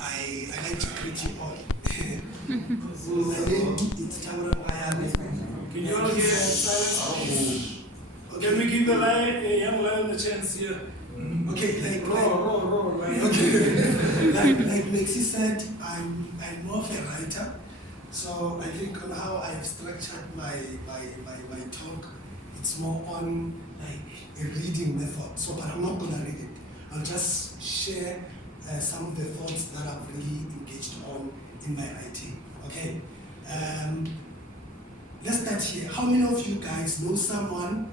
I like to greet you all. My name is Tamara Ayane. Can you all hear silence? Can we give a young lion a chance here? Okay, Roar, okay. like Lexi said, I'm more of a writer. So I think on how I've structured my talk, it's more on like a reading method. So, but I'm not gonna read it. I'll just share some of the thoughts that I've really engaged on in my writing. Okay. Let's start here. How many of you guys know someone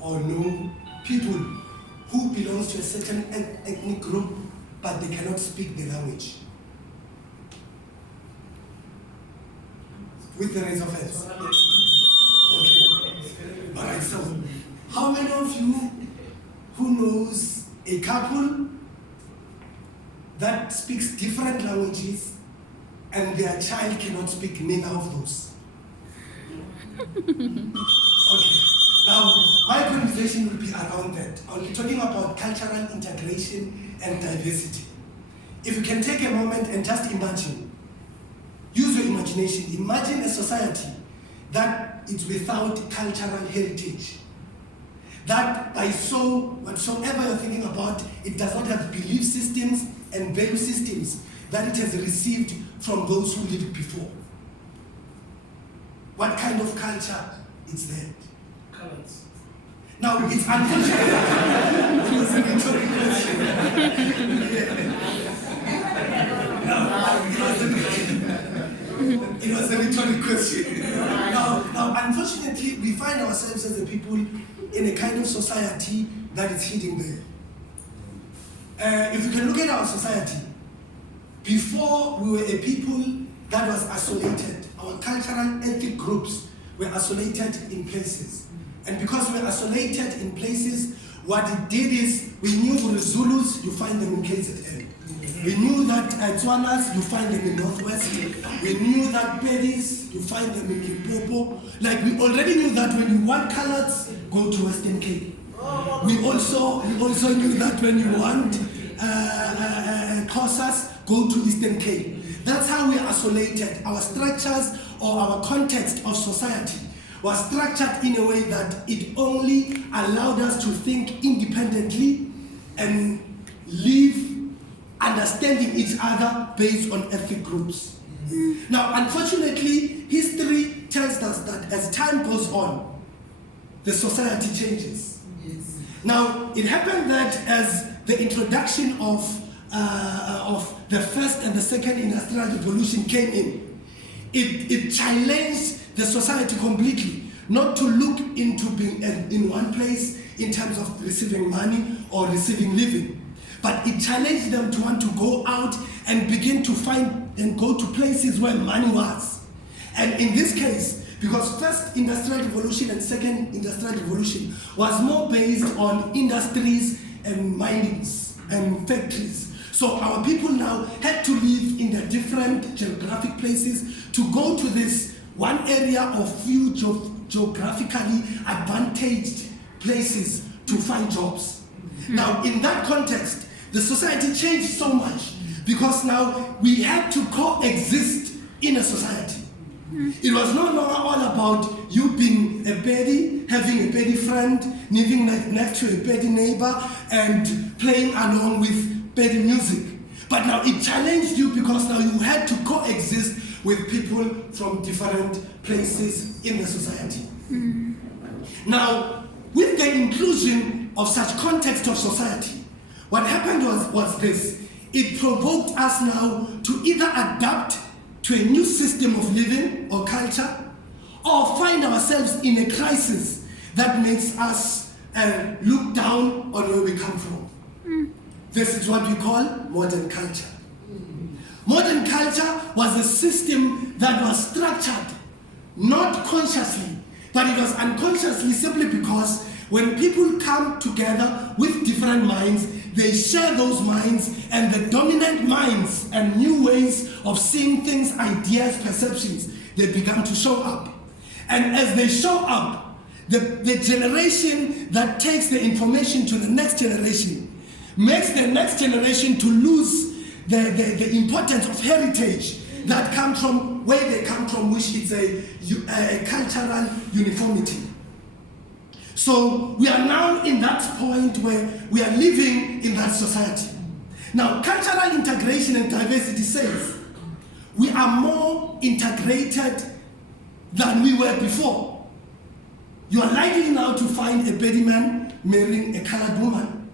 or know people who belongs to a certain ethnic group, but they cannot speak the language? With the raise of hands. Okay. All right. So, how many of you who knows a couple that speaks different languages and their child cannot speak neither of those? Okay. Now, my conversation will be around that. I'll be talking about cultural integration and diversity. If you can take a moment and just imagine, use your imagination. Imagine a society that is without cultural heritage. That by whatsoever you're thinking about, it does not have belief systems and value systems that it has received from those who lived before. What kind of culture is that? Colors. Now, it's unfortunate. It was a rhetorical question. It was a rhetorical question. Now, unfortunately, we find ourselves as a people in a kind of society that is hidden there. If you can look at our society, before we were a people that was isolated, our cultural ethnic groups were isolated in places. And because we were isolated in places, what it did is, we knew the Zulus, you find them in KZN. We knew that Tswanas, you find them in Northwest. We knew that Pedis, you find them in Limpopo. Like, we already knew that when you want colors, go to Western Cape. We also knew that when you want Xhosas, go to Eastern Cape. That's how we isolated. Our structures or our context of society was structured in a way that it only allowed us to think independently and live understanding each other based on ethnic groups. Now, unfortunately, history tells us that as time goes on, the society changes. Yes. Now, it happened that as the introduction of the first and the second industrial revolution came in, it challenged the society completely, not to look into being in one place in terms of receiving money or receiving living, but it challenged them to want to go out and begin to find and go to places where money was. And in this case, because first industrial revolution and second industrial revolution was more based on industries and minings and factories. So our people now had to live in the different geographic places to go to this one area of few geographically advantaged places to find jobs. Now, in that context, the society changed so much because now we had to coexist in a society. It was no longer all about you being a baddie, having a baddie friend, living next to a baddie neighbor, and playing along with baddie music. But now it challenged you because now you had to coexist with people from different places in the society. Now, with the inclusion of such context of society, what happened was this. It provoked us now to either adapt to a new system of living or culture, or find ourselves in a crisis that makes us look down on where we come from. This is what we call modern culture. Modern culture was a system that was structured, not consciously, but it was unconsciously, simply because when people come together with different minds, they share those minds, and the dominant minds and new ways of seeing things, ideas, perceptions, they began to show up. And as they show up, the generation that takes the information to the next generation makes the next generation to lose the importance of heritage that comes from where they come from, which is a cultural uniformity. So we are now in that point where we are living in that society. Now, cultural integration and diversity says we are more integrated than we were before. You are likely now to find a Bedi man marrying a colored woman.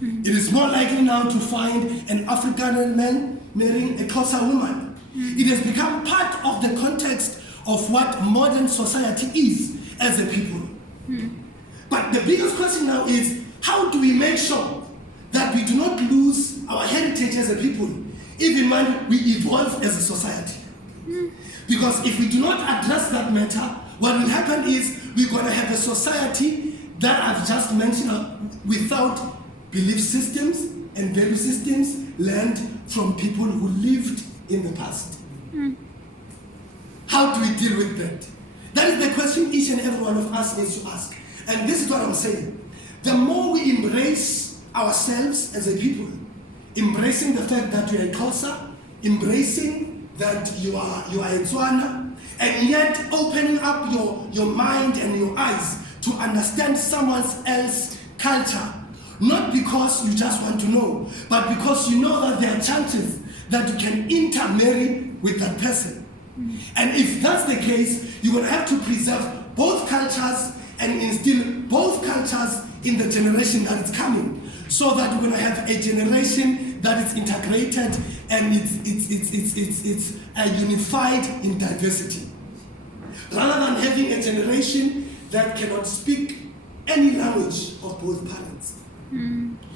It is more likely now to find an African man marrying a Xhosa woman. It has become part of the context of what modern society is as a people. But the biggest question now is, how do we make sure that we do not lose our heritage as a people, even when we evolve as a society? Because if we do not address that matter, what will happen is we're going to have a society that I've just mentioned without belief systems and value systems learned from people who lived in the past. How do we deal with that? That is the question each and every one of us needs to ask. And this is what I'm saying. The more we embrace ourselves as a people, embracing the fact that you are a Xhosa, embracing that you are a Tswana, and yet opening up your mind and your eyes to understand someone else's culture, not because you just want to know, but because you know that there are chances that you can intermarry with that person. And if that's the case, you're going to have to preserve both cultures and instill both cultures in the generation that is coming, so that we're going to have a generation that is integrated and it's unified in diversity, rather than having a generation that cannot speak any language of both parents.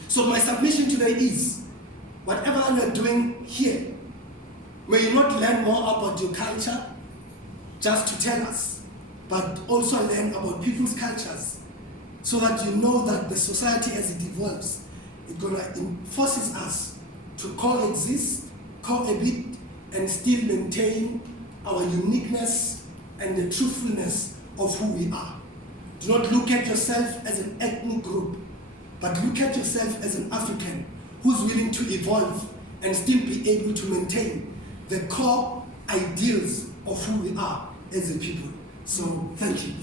So my submission today is, whatever you're doing here, may you not learn more about your culture just to tell us, but also learn about people's cultures, so that you know that the society as it evolves, it's going to forces us to coexist, cohabit, and still maintain our uniqueness and the truthfulness of who we are. Do not look at yourself as an ethnic group, but look at yourself as an African who's willing to evolve and still be able to maintain the core ideals of who we are as a people. So, thank you.